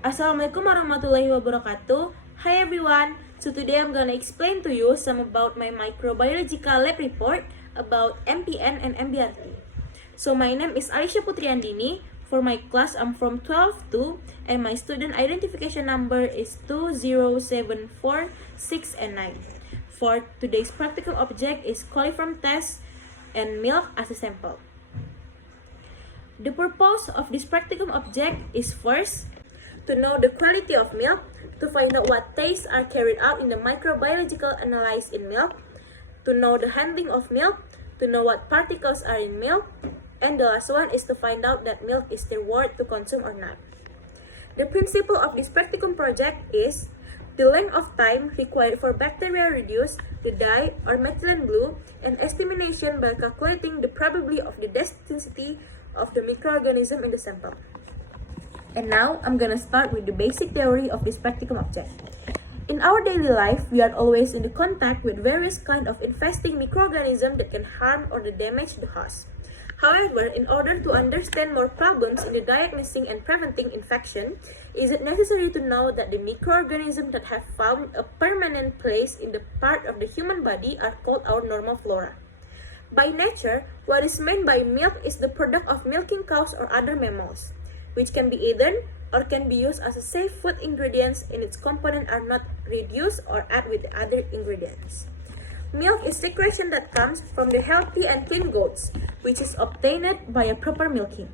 Assalamualaikum warahmatullahi wabarakatuh. Hi everyone. So today I'm gonna explain to you some about my microbiological lab report about MPN and MBRT. So my name is Alyssa Putri Andini. For my class, I'm from 12.2 and my student identification number is 20746 and 9. For today's practical object is coliform test and milk as a sample. The purpose of this practicum object is first, to know the quality of milk, to find out what tastes are carried out in the microbiological analysis in milk, to know the handling of milk, to know what particles are in milk, and the last one is to find out that milk is still worth to consume or not. The principle of this practicum project is the length of time required for bacteria reduce the dye or methylene blue and estimation by calculating the probability of the density of the microorganism in the sample. And now I'm gonna start with the basic theory of this practicum object. In our daily life, we are always in the contact with various kind of infesting microorganisms that can harm or damage the host. However, in order to understand more problems in the diagnosing and preventing infection, is it necessary to know that the microorganisms that have found a permanent place in the part of the human body are called our normal flora. By nature, what is meant by milk is the product of milking cows or other mammals, which can be eaten or can be used as a safe food ingredients and its components are not reduced or added with other ingredients. Milk is secretion that comes from the healthy and clean goats, which is obtained by a proper milking,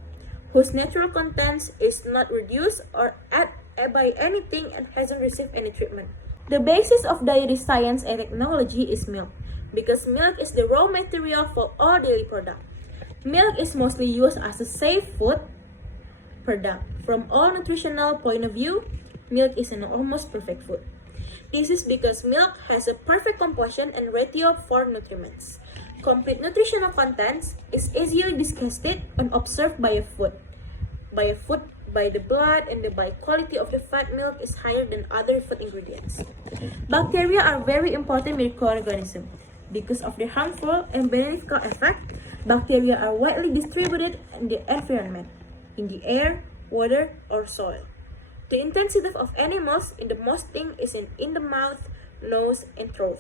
whose natural contents is not reduced or added by anything and hasn't received any treatment. The basis of dairy science and technology is milk, because milk is the raw material for all dairy products. Milk is mostly used as a safe food product. From all nutritional point of view, milk is an almost perfect food. This is because milk has a perfect composition and ratio for nutrients. Complete nutritional contents is easily disgusted and observed by a food. By the blood and by quality of the fat, milk is higher than other food ingredients. Bacteria are very important microorganisms. Because of their harmful and beneficial effect, bacteria are widely distributed in the environment, in the air, water, or soil. The intensity of animals in the most thing is in the mouth, nose, and throat,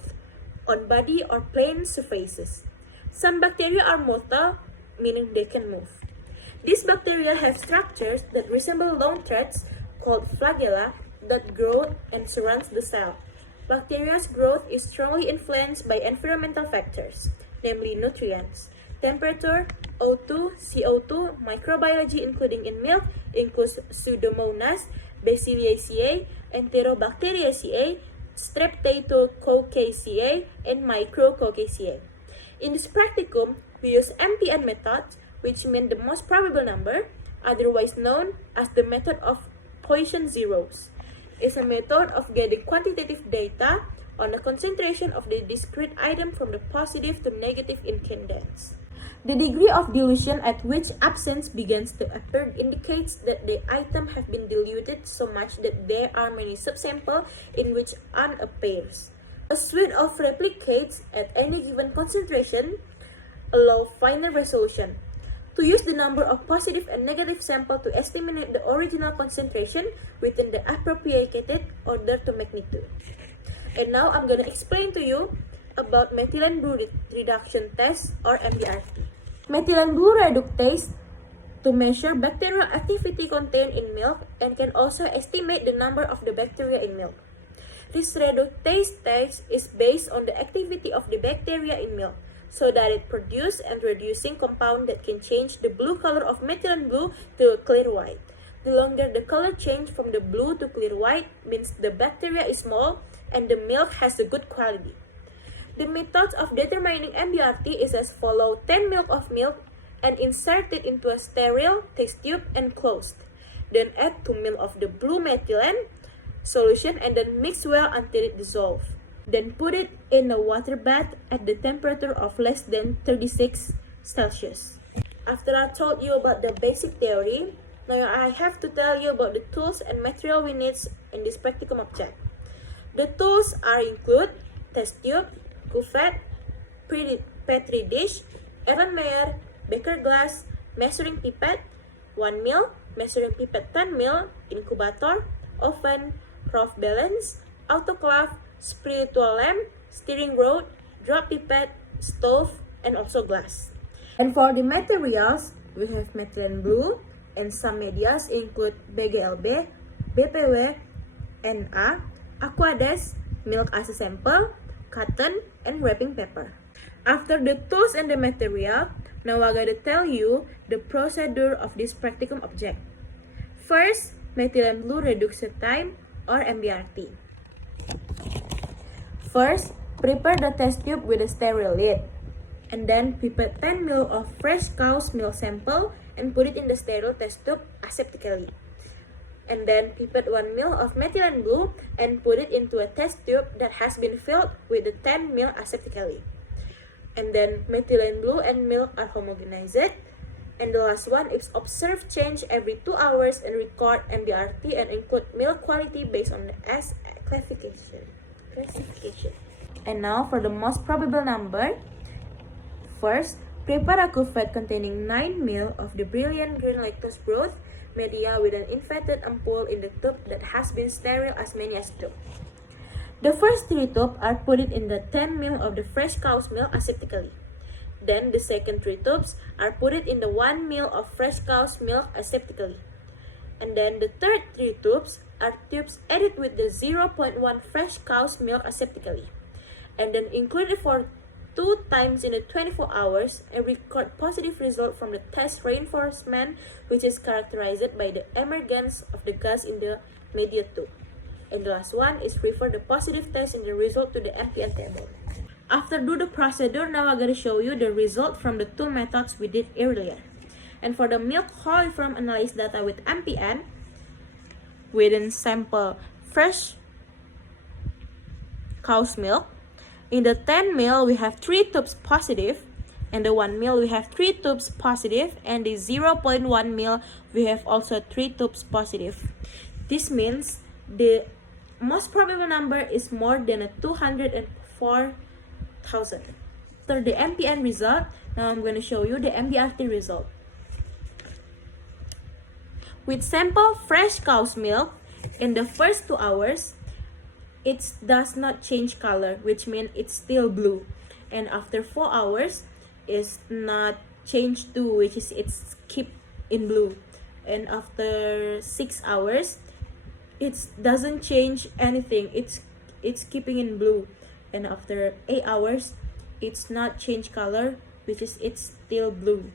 on body or plane surfaces. Some bacteria are motile, meaning they can move. These bacteria have structures that resemble long threads called flagella that grow and surrounds the cell. Bacteria's growth is strongly influenced by environmental factors, namely nutrients. Temperature, O2, CO2, microbiology including in milk includes Pseudomonas, Bacilliaceae, Enterobacteriaceae, Streptococcaceae, and Micrococcaceae. In this practicum, we use MPN method, which means the most probable number, otherwise known as the method of Poisson zeros. It's a method of getting quantitative data on the concentration of the discrete item from the positive to negative in condensed. The degree of dilution at which absence begins to appear indicates that the item have been diluted so much that there are many subsamples in which one appears. A suite of replicates at any given concentration allow final resolution. To use the number of positive and negative samples to estimate the original concentration within the appropriated order to magnitude. And now I'm going to explain to you about methylene blue reduction test or MBRT. Methylene blue reductase to measure bacterial activity contained in milk and can also estimate the number of the bacteria in milk. This reductase test is based on the activity of the bacteria in milk, so that it produces and reducing compound that can change the blue color of methylene blue to a clear white. The longer the color change from the blue to clear white means the bacteria is small and the milk has a good quality. The methods of determining MBRT is as follows: 10 ml of milk and insert it into a sterile test tube and closed. Then add 2 ml of the blue methylene solution and then mix well until it dissolves. Then put it in a water bath at the temperature of less than 36 Celsius. After I told you about the basic theory, now I have to tell you about the tools and material we need in this practicum object. The tools are include test tube, cuvette, petri dish, Erlenmeyer, beaker glass, measuring pipette, 1 ml, measuring pipette 10 ml, incubator, oven, roof balance, autoclave, spiritual lamp, steering rod, drop pipette, stove, and also glass. And for the materials, we have methylene blue, and some medias include BGLB, BPW, NA, Aquades, milk as a sample, cotton, and wrapping paper. After the tools and the material, now I'm going to tell you the procedure of this practicum object. First, methylene blue reduction time or MBRT. First, prepare the test tube with a sterile lid. And then pipette 10 ml of fresh cow's milk sample and put it in the sterile test tube aseptically. And then pipette 1 ml of methylene blue and put it into a test tube that has been filled with the 10 ml aseptically. And then methylene blue and milk are homogenized. And the last one is observe change every 2 hours and record MBRT and include milk quality based on the S classification. And now for the most probable number. First, prepare a cuvette containing 9 ml of the brilliant green lactose broth media with an inflated ampoule in the tube that has been sterile as many as 2. The first 3 tubes are put in the 10 ml of the fresh cow's milk aseptically. Then the second 3 tubes are put in the 1 ml of fresh cow's milk aseptically. And then the third 3 tubes are tubes added with the 0.1 fresh cow's milk aseptically. And then included for 2 times in the 24 hours and record positive result from the test reinforcement, which is characterized by the emergence of the gas in the media tube. And the last one is refer the positive test in the result to the MPN table. After do the procedure, now I'm going to show you the result from the 2 methods we did earlier. And for the milk coliform analysis data with MPN, we then sample fresh cow's milk. In the 10 ml, we have 3 tubes positive, and the 1 ml, we have 3 tubes positive, and the 0.1 ml, we have also 3 tubes positive. This means the most probable number is more than 204,000. After the MPN result, now I'm going to show you the MBRT result. With sample fresh cow's milk, in the first 2 hours, it does not change color, which means it's still blue. And after 4 hours, it's not changed too, which is it's keep in blue. And after 6 hours, it doesn't change anything. It's keeping in blue. And after 8 hours, it's not change color, which is it's still blue.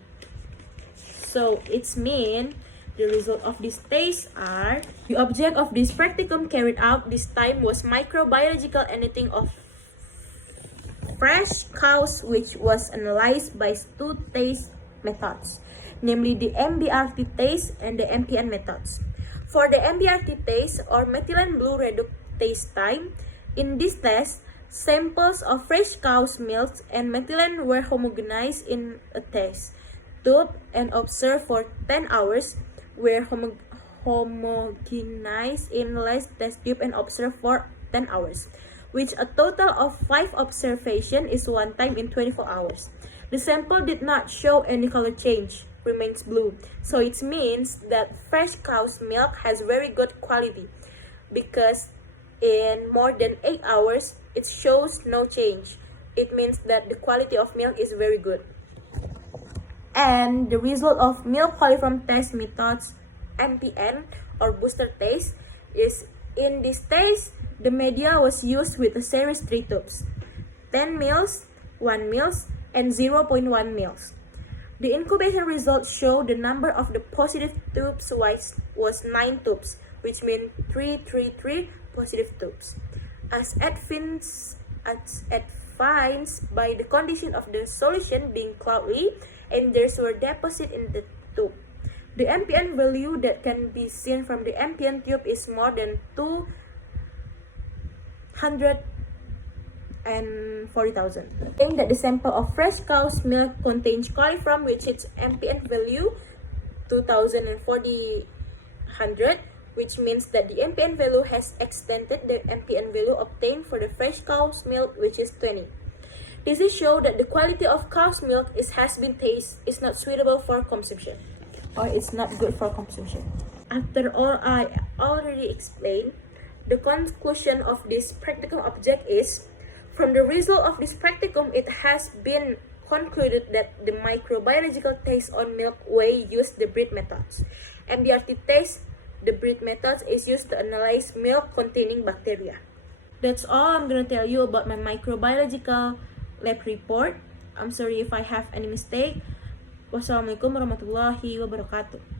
So it's mean the result of these tests are the object of this practicum carried out this time was microbiological editing of fresh cows, which was analyzed by 2 test methods, namely the MBRT test and the MPN methods. For the MBRT test or methylene blue reduct test time, in this test, samples of fresh cow's milk and methylene were homogenized in a test tube and observed for 10 hours. Were homogenized in less test tube and observed for 10 hours, which a total of 5 observation is 1 time in 24 hours. The sample did not show any color change, remains blue. So it means that fresh cow's milk has very good quality because in more than 8 hours, it shows no change. It means that the quality of milk is very good. And the result of milk coliform test methods MPN or booster test is in this test, the media was used with a series 3 tubes, 10 ml, 1 ml, and 0.1 ml. The incubation results show the number of the positive tubes was 9 tubes, which means 3 positive tubes. As advanced by the condition of the solution being cloudy, and there were deposits in the tube. The MPN value that can be seen from the MPN tube is more than 240,000. Saying that the sample of fresh cow's milk contains coliform, which its MPN value 2,040, which means that the MPN value has extended the MPN value obtained for the fresh cow's milk, which is 20. This is show that the quality of cow's milk has been tasted is not suitable for consumption, or it's not good for consumption. After all I already explained, the conclusion of this practicum object is, from the result of this practicum, it has been concluded that the microbiological test on milk way use the breed methods. MDRT test, the breed methods, is used to analyze milk containing bacteria. That's all I'm gonna tell you about my microbiological lab report. I'm sorry if I have any mistake. Wassalamualaikum warahmatullahi wabarakatuh.